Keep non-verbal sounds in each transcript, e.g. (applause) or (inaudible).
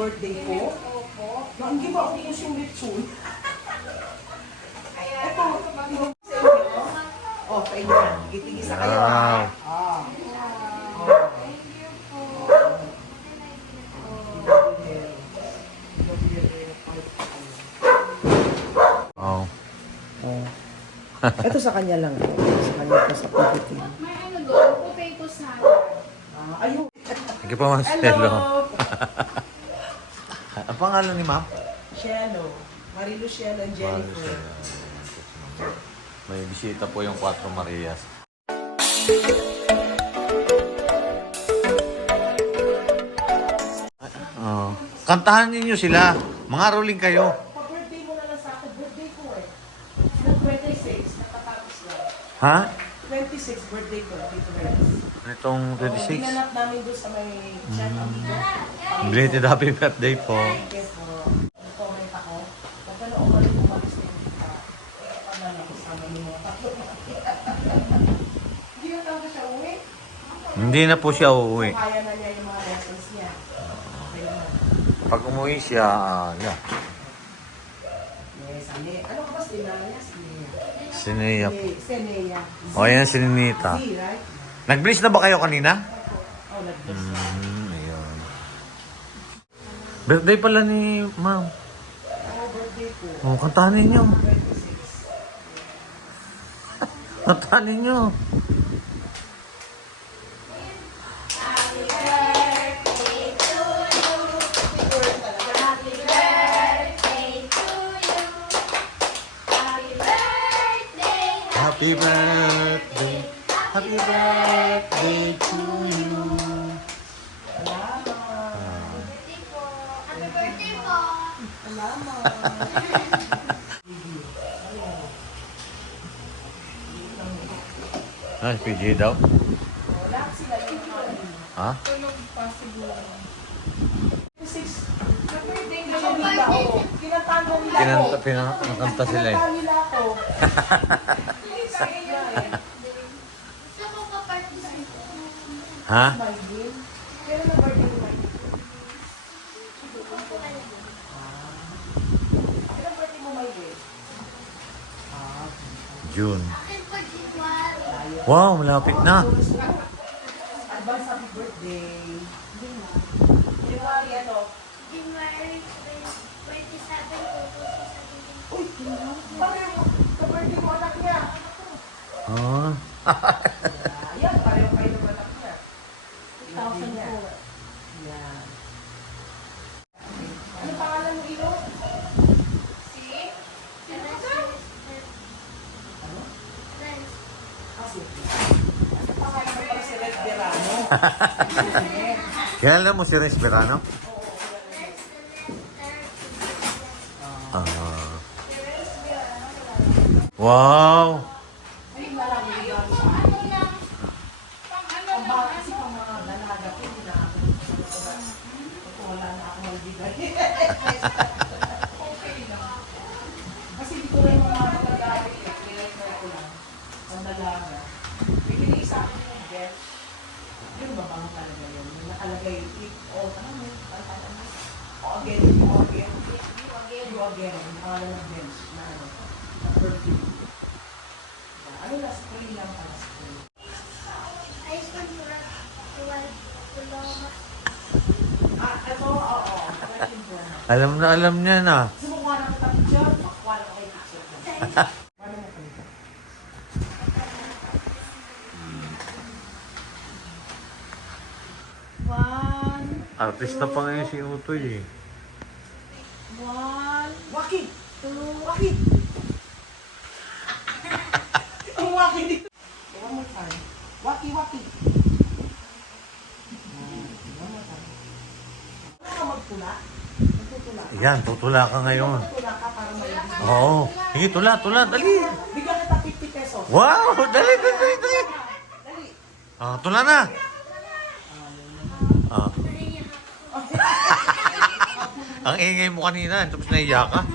birthday po. Opo. Nang di ba ubos yung lechon? Kaya, Ito, yung Oh, sa inyo. Gitigisa kayo. Wow. ah. Thank you po. Oh. Oh. Ito sa kanya lang. Sa kanya ito sa pagdating. May ano doon, potato salad. Ah, ayun. Sige pa, Marcelo. Hello. (laughs) Ang pangalan ni ma'am? Cielo. Marilu Cielo and Jennifer. May bisita po yung Cuatro Marias. Oh. Kantahan ninyo sila. Mga rolling kayo. Pa-birthday mo na lang sa akin. Birthday ko eh. Nung 26, nakatapos lang. Ha? 26 birthday ko, Tito Reyes. Itong Oh, 26. Ginanap namin doon sa may chat amigo. Belated happy birthday po. Yes po. Comment ako. Huwag ka na umalis na yung kita. Pag na nakasama niyo mga tatlo. Hindi na talaga siya uwi. Hindi na po siya uuwi. Kaya na niya yung mga lessons niya. Okay naman. Pag umuwi siya, ah, yeah. Yes, ani. Ano ka ba sinaya? Sinaya. Sineya. Sinaya. O, yan si Ninita. Z, right? Nag-bliss na ba kayo kanina? Oh, nag-bless na. Hmm, ayun. Birthday pala ni ma'am. Ako birthday ko. Oh, kantahan ninyo. 26. Kantahan ninyo. Happy birthday to you. Happy birthday. To you. Birthday po. Happy birthday po. Ah, si PJ daw. Wala sila yung Ha? Tulog pa siguro. 26. Happy birthday Nila ako. Kinantahan na nila ako. Kinanta, pinakanta sila eh. Kinantahan nila ako. Ah, June. Wow, malapit na. Advance happy birthday. January ano? January 27 po. Uy, pareho. Ka-birthday mo anak niya. Ah. (laughs) Ayan, pareho kayo ng anak niya. 2004. Yan. Ano pangalan mo, Ilo? Si? Si Reza? Ano? Reza. Kasi. Pangalan mo pala si Red Verano. (laughs) Kilala mo si Renz Verano? Ah. Wow. Kasi hindi ko rin mga eh. Kaya ko lang. Ang dalaga. Bigyan sa yung get. Yun ba bang talaga yun? Yung nakalagay, it, o, ano mo, again, you again. You again. You again. Yung pangalan ng bench na ano, na perfume. Diba? Ano na, spray lang para spray. Ay, surat. Tuwal. Tulong. Ah, ito, oo. Ko na. Alam na alam niya na. Sumukuha na kita picture, makuha na kayo picture mo. Paano mo kayo? One. Artista pa ngayon si Utoy eh. One. Waki! Waki! Ang waki dito. One more time. Waki, waki. One more time. Ka magtula? Magtutula ka? Yan, tutula ka ngayon. Magtutula ka para may Oo. Sige, tula, tula, dali. Bigyan kita 50 pesos. Wow, dali, dali, dali. Dali. Ah, tula na. Ang ingay mo kanina, tapos naiyak ka.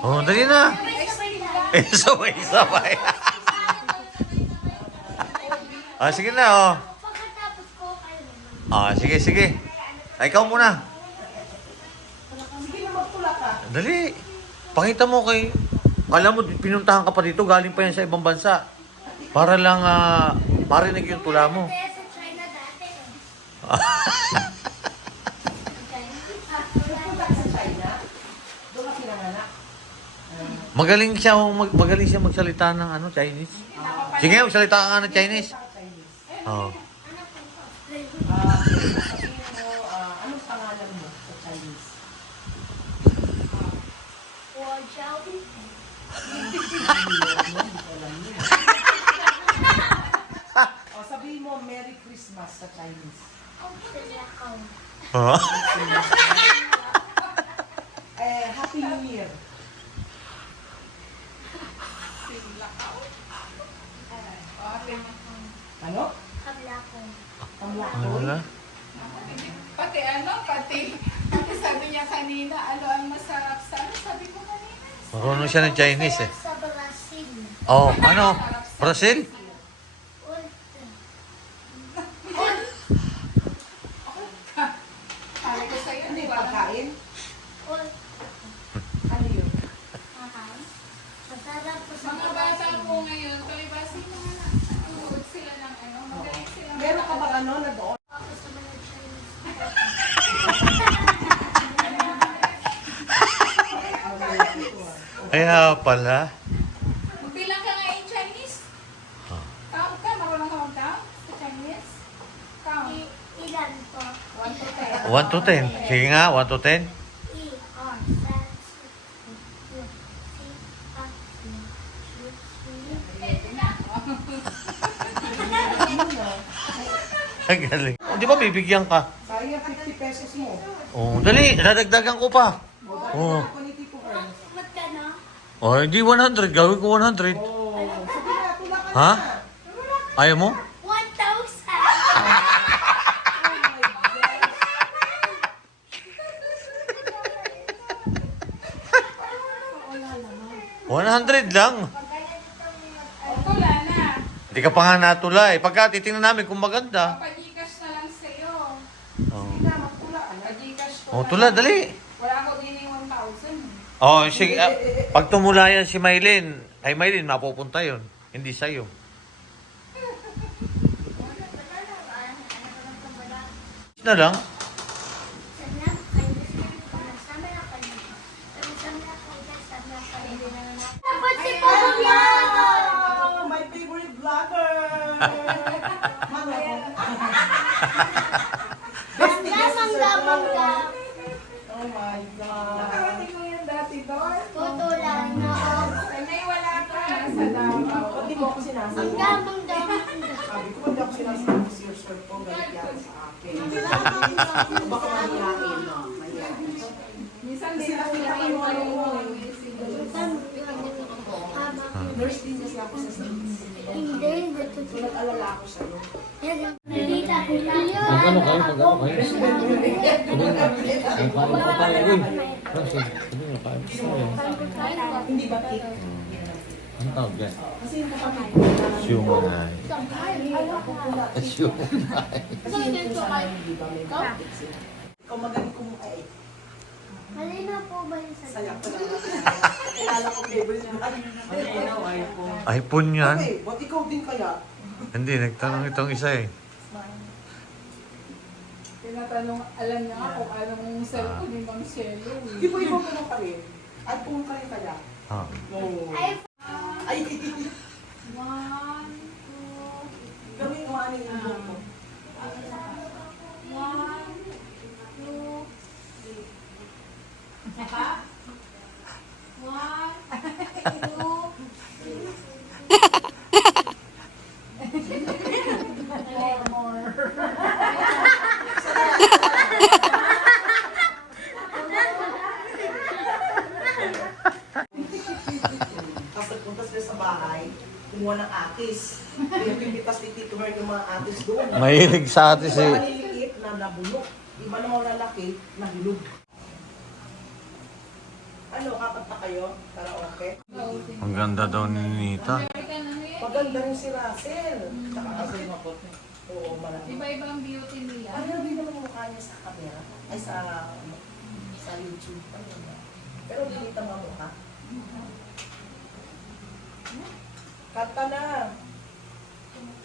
Oh, dali na. Eh, sabay-sabay. (laughs) ah, sige na, oh. Pagkatapos ko, kayo naman. Ah, sige, sige. Ay, ikaw muna. magtula ka. Dali. Pakita mo kay... Kala mo, pinuntahan ka pa dito, galing pa yan sa ibang bansa. Para lang ah, marinig yung tula mo. (laughs) Kaya sa China dati. Nagpunta ka sa China. Doon ka pinanganak. Ah, Magaling siya, mag, magaling siya magsalita ng ano, Chinese. Sige, magsalita ka nga ng Chinese. Oo. Ah, anong pangalan mo sa Chinese? O, sabihin mo, Merry Christmas sa Chinese. Ha? Eh, Happy New Year. Ano? Ano na? Pati ano, pati, pati sabi niya kanina, ano ang masarap sa ano, sabi ko kanina. Marunong siya ng Chinese eh. Sa Brazil. Oh, ano? Brazil? Sabi ko sa'yo, Ano di yung ba? pagkain? Ano yun? Masarap po sa Mga bata po ngayon, kaya ba sila nanonood sila ng ano, magaling sila. Meron ka ba ano na doon? Ako sa mga Chinese. Kaya pala. Magbilang ka nga in Chinese. Ah. Count ka, marunong ka mag-count sa Chinese. Count. I- Ilan po? 1 to 10. 1 to 10. Sige nga, 1 to 10. I, R, San, Su, Yu, Si, Pa, Yu, Shu, Shu, Ang galing. Oh, di ba bibigyan ka? Sayang 50 pesos mo. Oh, dali. Dadagdagan ko pa. Oh. Oh. Ako ni Tito Ernest. Magkano? Oh, hindi 100. Gawin ko 100. Oh. Tula Ha? Ayaw mo? 1,000! Wala naman. 100 lang. Wala na. Hindi ka pa nga natula eh. Pagka titingnan namin kung maganda. Papagikas na lang sa'yo. Oh, Sige na, magtula. Pagikas ko oh tula, dali. Wala ko din yung 1,000. Oh, sige. ah, pag tumula yan si Maylin, ay Maylin, mapupunta yun. Hindi sa'yo. Na lang. Wow! My favorite vlogger! (laughs) Mama ko. Mangga, mangga, mangga. Oh my God. Mo? Mangga, mangga, mangga. Sabi ko, hindi ako sinasabi si your sir po, galit yan sa akin. Baka mahihain, no? Mahihain. Minsan din ako yung ano Nurse din kasi ako sa States. Hindi, nag-alala ako sa'yo. Dita, dita. Magkano kayo? Magkano kayo? Ay, paano pa tayo? Uy, Francis, sabi nga, paano pa tayo? Hindi ba tik? Ano tawag yan? Bakit sila. Ikaw magaling kumuha eh. Malinaw po ba yung sagot? Kilala ko favorite na. Malinaw, iPhone. iPhone yan? Okay, ba't ikaw din kaya? Hindi, nagtanong itong isa eh. Tinatanong, alam niya nga kung anong cellphone ni Ma'am Shelo. Di ba ikaw ganun ka rin? iPhone ka rin kaya? Ha. No. Ay, One, two, gawin mo ano yung iPhone mo. one, two, one, two, four more. Tapos nagpunta sila sa bahay, kumuha ng atis. Pinagpipitas ni Tito Mer yung mga atis doon. Mahilig sa atin si... Iba maliliit na nabulok. Iba naman lalaki na hulog. Ano, kapat pa kayo? Karaoke? Ang ganda daw ni Nita. Maganda rin si Russell. Tsaka kasi Oo, malaki. Iba-iba ang beauty nila. Ano hindi naman yung mukha niya sa camera? Ay, sa... sa sa YouTube. Ano. Pero Ninita mo ha? Kanta na.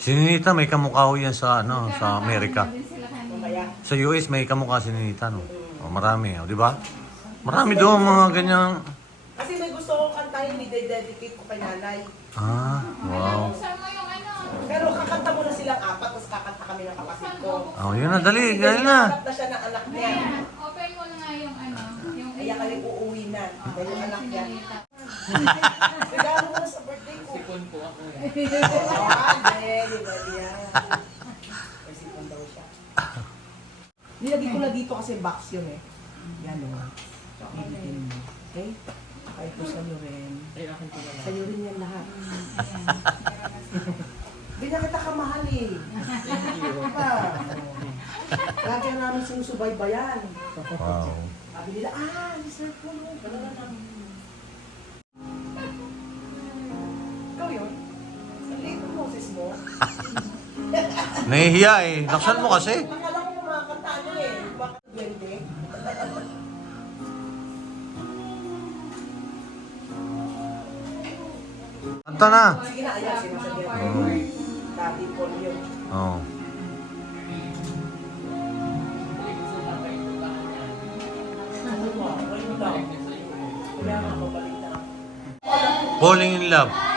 Si Ninita may kamukha ho yan sa, ano, sa Amerika. Sa US may kamukha si Ninita, no? O, marami, o, di ba? Marami doon mga ganyang... Kasi may gusto kong kantahin, i-dedicate ko kay nanay. Ah, wow. Buksan mo yung ano. Pero kakanta mo na silang apat, tapos kakanta kami ng kapatid ko. Oh, yun na, dali, dali na. hinahanap na siya ng anak niya. Open mo na nga yung ano. Yung Kaya kami uuwi na. Dahil yung anak niya. (laughs) Regalo Nilagay ko na dito kasi box yun eh. Yan o. Bibitin mo. Okay? Kahit po sa'yo rin. Sa'yo rin yan lahat. (laughs) Hindi na kita kamahal eh. Pa. Lagi na namin sinusubaybayan. Wow. Sabi nila, ah, Mr. Pulo. Gano'n na namin. Ikaw yun? (laughs) Nahihiya eh. Laksan mo kasi. Akala ko yung mga kanta ano eh. Bakit duwende? Kanta na. Mm. Dati Paul yun. Oh. Na. Falling in love.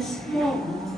是。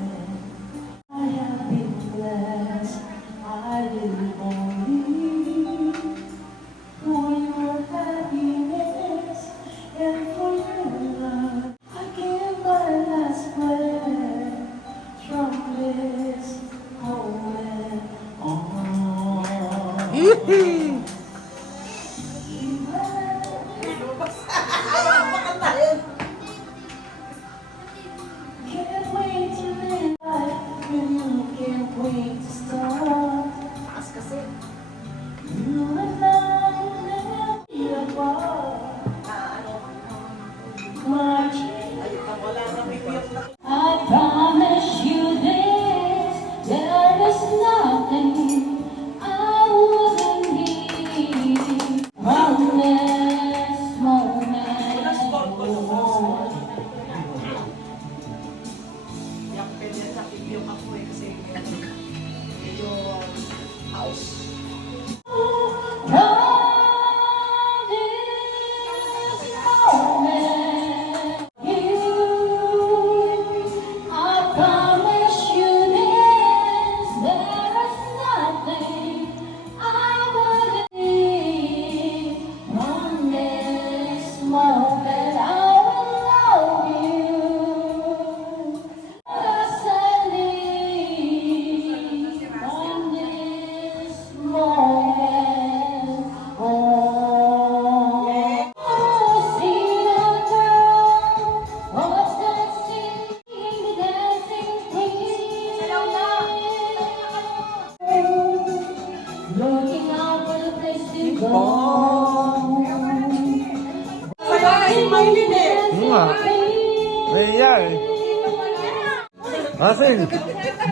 Asin,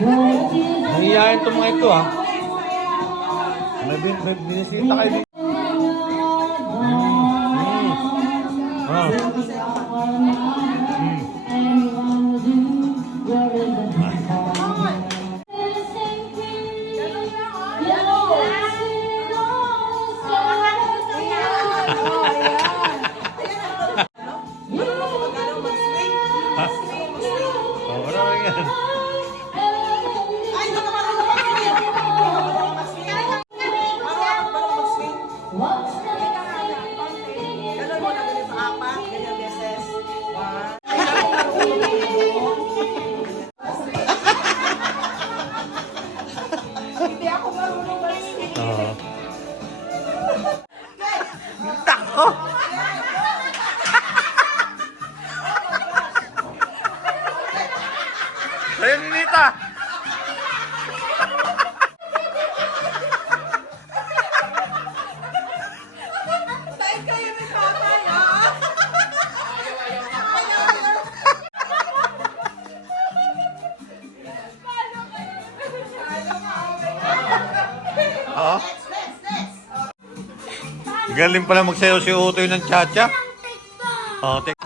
nahihiyain itong mga ito ah. Bin, may binisita kayo Galing pala magsayaw si Utoy ng cha-cha. Oh, tek. (laughs)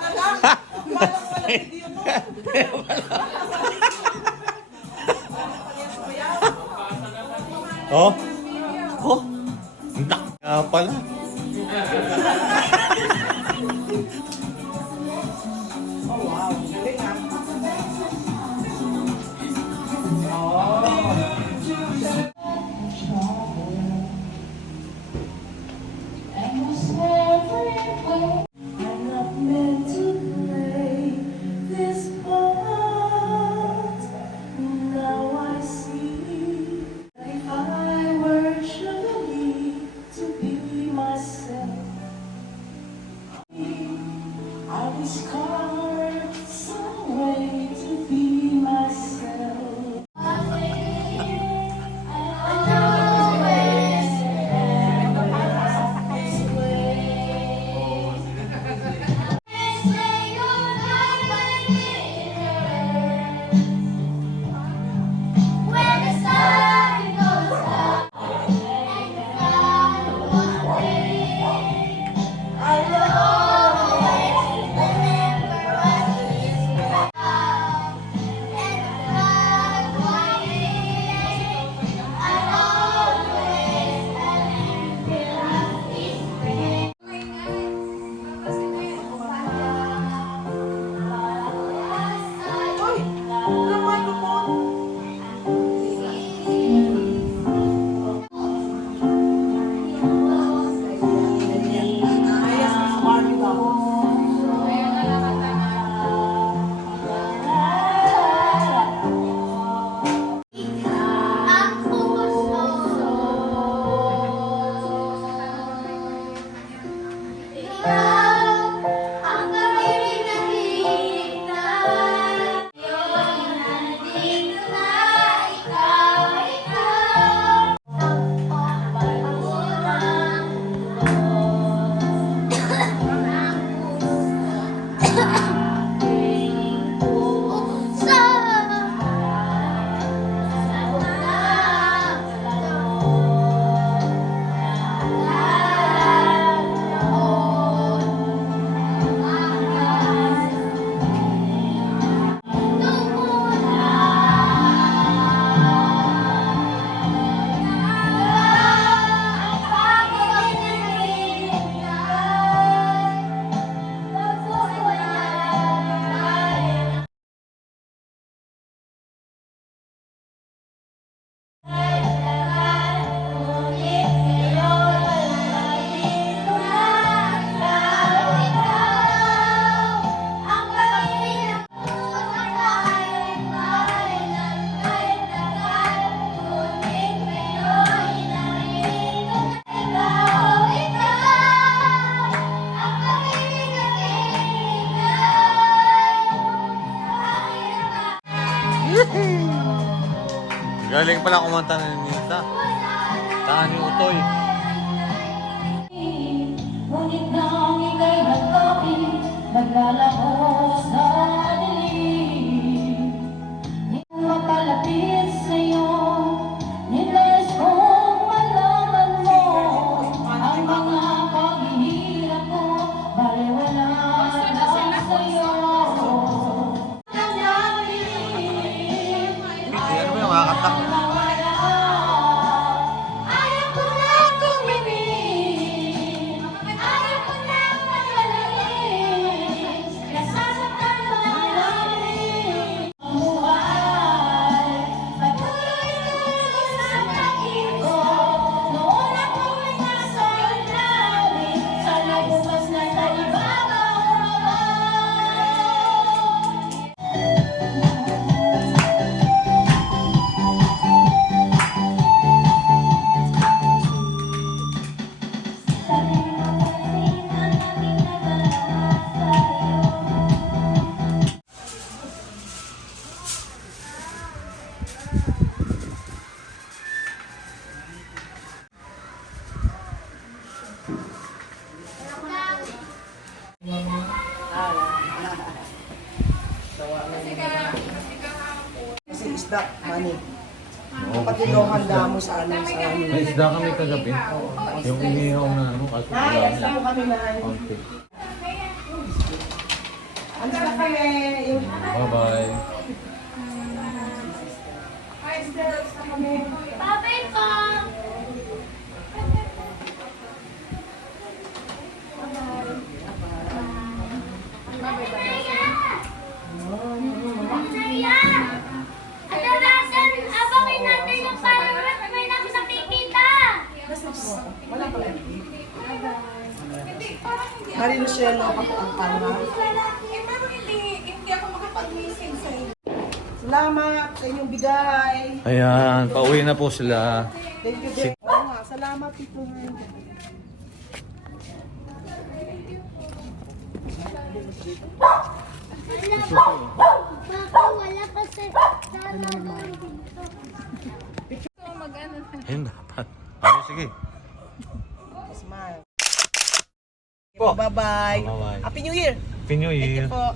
oh? Oh? Ang pala. Magaling pala kumanta na ni Nita. Tahan ni Utoy. Ngunit nang ika'y nagkapit, naglalabos na isda, mani. Oo. Pati daw handa mo sa ano, sa ano. May isda kami kagabi. Yung inihaw na ano, kaso wala isda na. mo kami na. Konti. Ano na kami? Bye-bye. Babay po! Cielo, ang tama. Eh, pero hindi, hindi ako makapag-message sa iyo. Salamat sa inyong bigay. Ayan, pauwi na po sila. Thank you, Dave. Oo nga, salamat, Tito Herb. Wala pa. Baka wala pa sa lalabang dito. Ayun dapat. Ay, sige. Po. Bye-bye. Bye-bye. Happy New Year. Happy New Thank you Year. po.